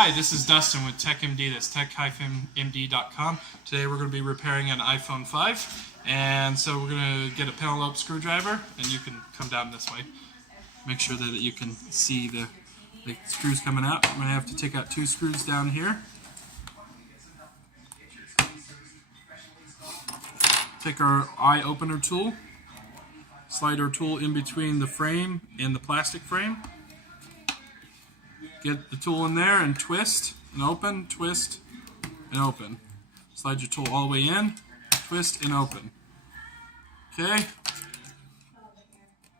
Hi, this is Dustin with TechMD. That's tech-md.com. Today we're going to be repairing an iPhone 5, and so we're going to get a penelope screwdriver, and you can come down this way. Make sure that you can see the screws coming out. We're going to have to take out 2 screws down here. Take our eye opener tool, slide our tool in between the frame and the plastic frame. Get the tool in there and twist and open, twist and open. Slide your tool all the way in, twist and open. Okay.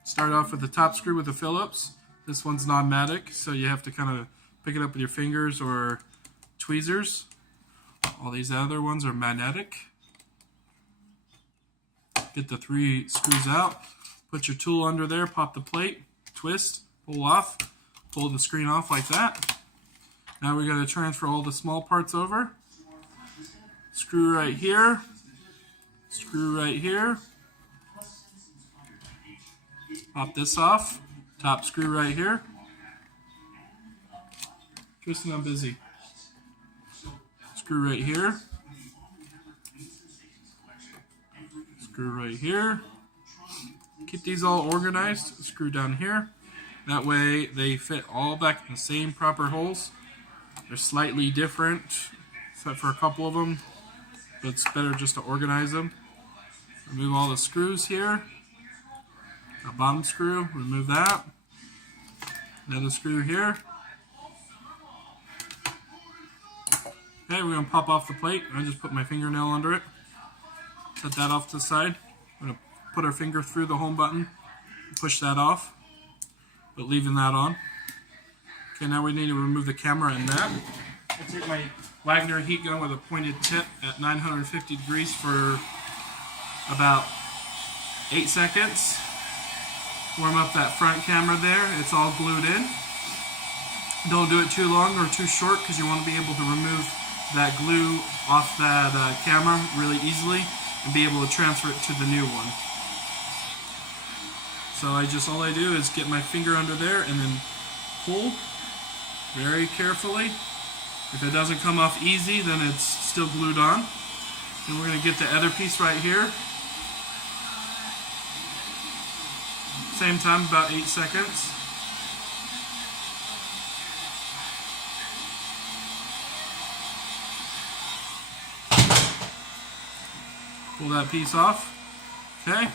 Start off with the top screw with the Phillips. This one's non-matic, so you have to kind of pick it up with your fingers or tweezers. All these other ones are magnetic. Get the 3 screws out. Put your tool under there, pop the plate, twist, pull off. Pull the screen off like that. Now we're going to transfer all the small parts over. Screw right here. Screw right here. Pop this off. Top screw right here. Tristan, I'm busy. Screw right here. Screw right here. Keep these all organized. Screw down here. That way they fit all back in the same proper holes. They're slightly different, except for a couple of them, but it's better just to organize them. Remove all the screws here. A bottom screw, remove that. Another screw here. Okay, we're going to pop off the plate. I just put my fingernail under it. Set that off to the side. We're going to put our finger through the home button, push that off, but leaving that on. Okay, now we need to remove the camera and that. I take my Wagner heat gun with a pointed tip at 950 degrees for about 8 seconds. Warm up that front camera there. It's all glued in. Don't do it too long or too short because you want to be able to remove that glue off that camera really easily and be able to transfer it to the new one. So all I do is get my finger under there and then pull very carefully. If it doesn't come off easy, then it's still glued on. Then we're going to get the other piece right here. Same time, about 8 seconds. Pull that piece off. Okay.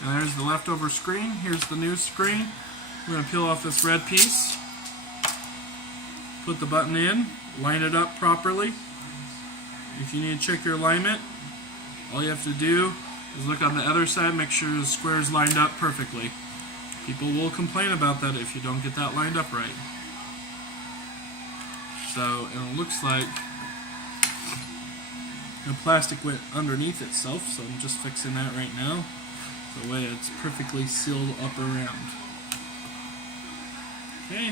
And there's the leftover screen. Here's the new screen. We're going to peel off this red piece. Put the button in. Line it up properly. If you need to check your alignment, all you have to do is look on the other side, make sure the square is lined up perfectly. People will complain about that if you don't get that lined up right. So, and it looks like the plastic went underneath itself, so I'm just fixing that right now. The way it's perfectly sealed up around. Okay,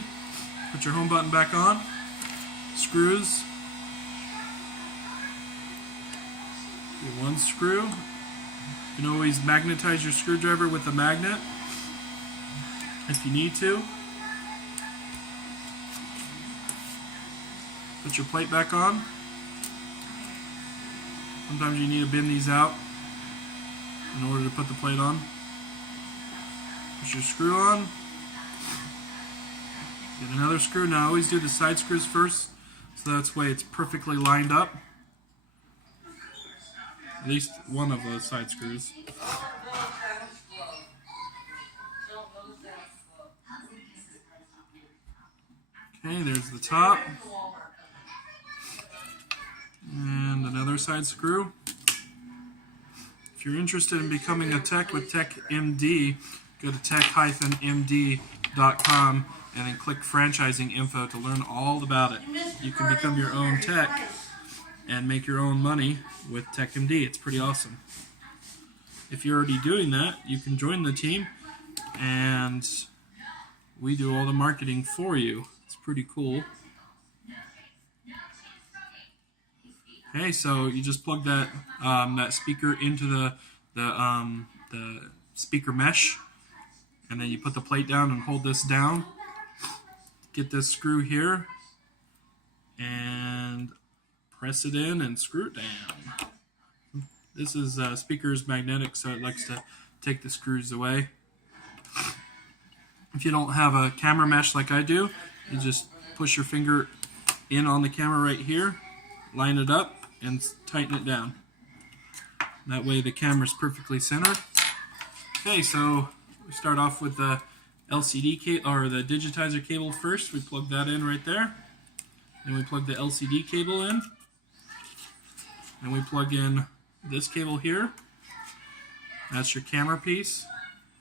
put your home button back on. Screws. Do 1 screw. You can always magnetize your screwdriver with a magnet if you need to. Put your plate back on. Sometimes you need to bend these out in order to put the plate on. Put your screw on. Get another screw. Now I always do the side screws first, so that's way it's perfectly lined up. At least one of those side screws. Okay, there's the top. And another side screw. If you're interested in becoming a tech with TechMD, go to tech-md.com and then click franchising info to learn all about it. You can become your own tech and make your own money with TechMD. It's pretty awesome. If you're already doing that, you can join the team and we do all the marketing for you. It's pretty cool. Okay, so you just plug that that speaker into the speaker mesh, and then you put the plate down and hold this down. Get this screw here and press it in and screw it down. This is speaker's magnetic, so it likes to take the screws away. If you don't have a camera mesh like I do, you just push your finger in on the camera right here, line it up, and tighten it down. That way the camera's perfectly centered. Okay, so we start off with the LCD cable, or the digitizer cable first. We plug that in right there. Then we plug the LCD cable in. And we plug in this cable here. That's your camera piece.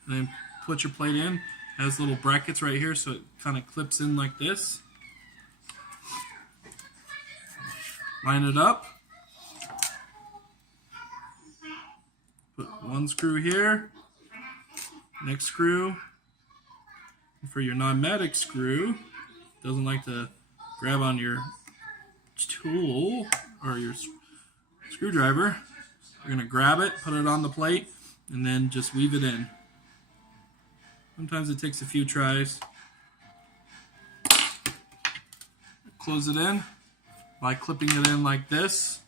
And then put your plate in. It has little brackets right here, so it kind of clips in like this. Line it up. Put one screw here. Next screw. And for your non-magnetic screw, doesn't like to grab on your tool or your screwdriver. You're going to grab it, put it on the plate, and then just weave it in. Sometimes it takes a few tries. Close it in by clipping it in like this.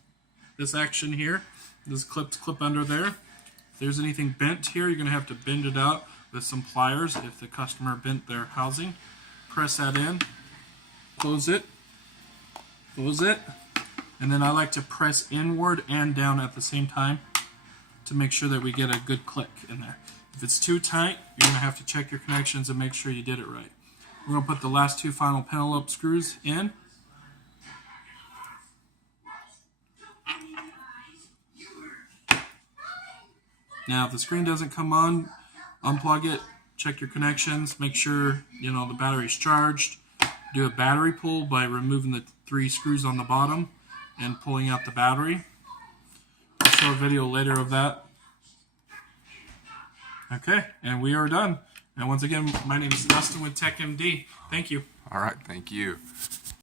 This action here. This clip under there. If there's anything bent here, you're going to have to bend it out with some pliers if the customer bent their housing. Press that in. Close it. Close it. And then I like to press inward and down at the same time to make sure that we get a good click in there. If it's too tight, you're going to have to check your connections and make sure you did it right. We're going to put the last two final penelope screws in. Now, if the screen doesn't come on, unplug it, check your connections, make sure the battery's charged. Do a battery pull by removing the 3 screws on the bottom and pulling out the battery. I'll show a video later of that. Okay, and we are done. And once again, my name is Dustin with TechMD. Thank you. All right, thank you.